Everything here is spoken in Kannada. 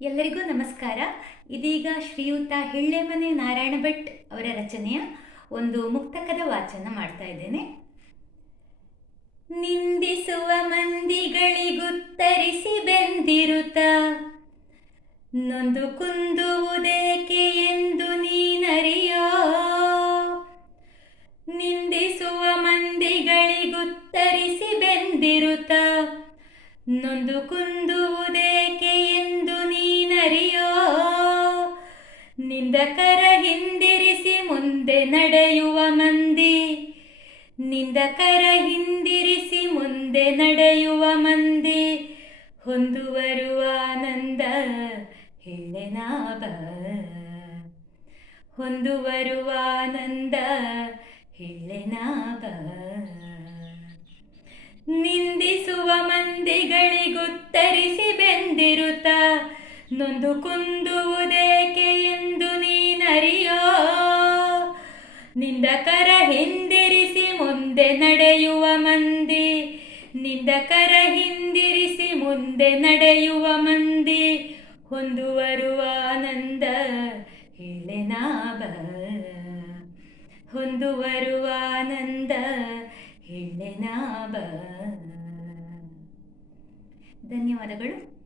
ಎಲ್ಲರಿಗೂ ನಮಸ್ಕಾರ. ಇದೀಗ ಶ್ರೀಯುತ ಹಿಳ್ಳೆಮನೆ ನಾರಾಯಣ ಭಟ್ ಅವರ ರಚನೆಯ ಒಂದು ಮುಕ್ತಕದ ವಾಚನ ಮಾಡ್ತಾ ಇದ್ದೇನೆ. ನಿಂದಿಸುವ ಮಂದಿಗಳಿಗುತ್ತರಿಸಿ ಬೆಂದಿರುತ್ತ ನೊಂದು ಕುಂದುವುದೇಕೆ ಎಂದು ನೀನರಿಯೋ. ನಿಂದಿಸುವ ಮಂದಿಗಳಿಗುತ್ತರಿಸಿ ಬೆಂದಿರುತ್ತ ನೊಂದು ಕುಂದುವುದೇಕೆ ಎಂದು ನೀನರಿಯೋ. ನಿಂದಕರ ಹಿಂದಿರಿಸಿ ಮುಂದೆ ನಡೆಯುವ ಮಂದಿ, ನಿಂದಕರ ಹಿಂದಿರಿಸಿ ಮುಂದೆ ನಡೆಯುವ ಮಂದಿ ಹೊಂದುವರು ಆನಂದ ಹೇಳೆನಾಬ. ಹೊಂದುವರು ಆನಂದ ಹೇಳೆನಾಬ. ನಿಂದಿಸುವ ಮಂದಿಗಳಿಗುತ್ತರಿಸಿ ಬೆಂದಿರುತ್ತ ನೊಂದು ಕುಂದುವುದೇಕೆ ಎಂದು ನೀನರಿಯೋ. ನಿಂದಕರ ಹಿಂದಿರಿಸಿ ಮುಂದೆ ನಡೆಯುವ ಮಂದಿ, ನಿಂದಕರ ಹಿಂದಿರಿಸಿ ಮುಂದೆ ನಡೆಯುವ ಮಂದಿ ಹೊಂದುವರು ಆನಂದ ಹೇಳೆನಾಬ. ಹೊಂದುವರು ಆನಂದ ಹೇಳೆನಾಬ. ಧನ್ಯವಾದಗಳು.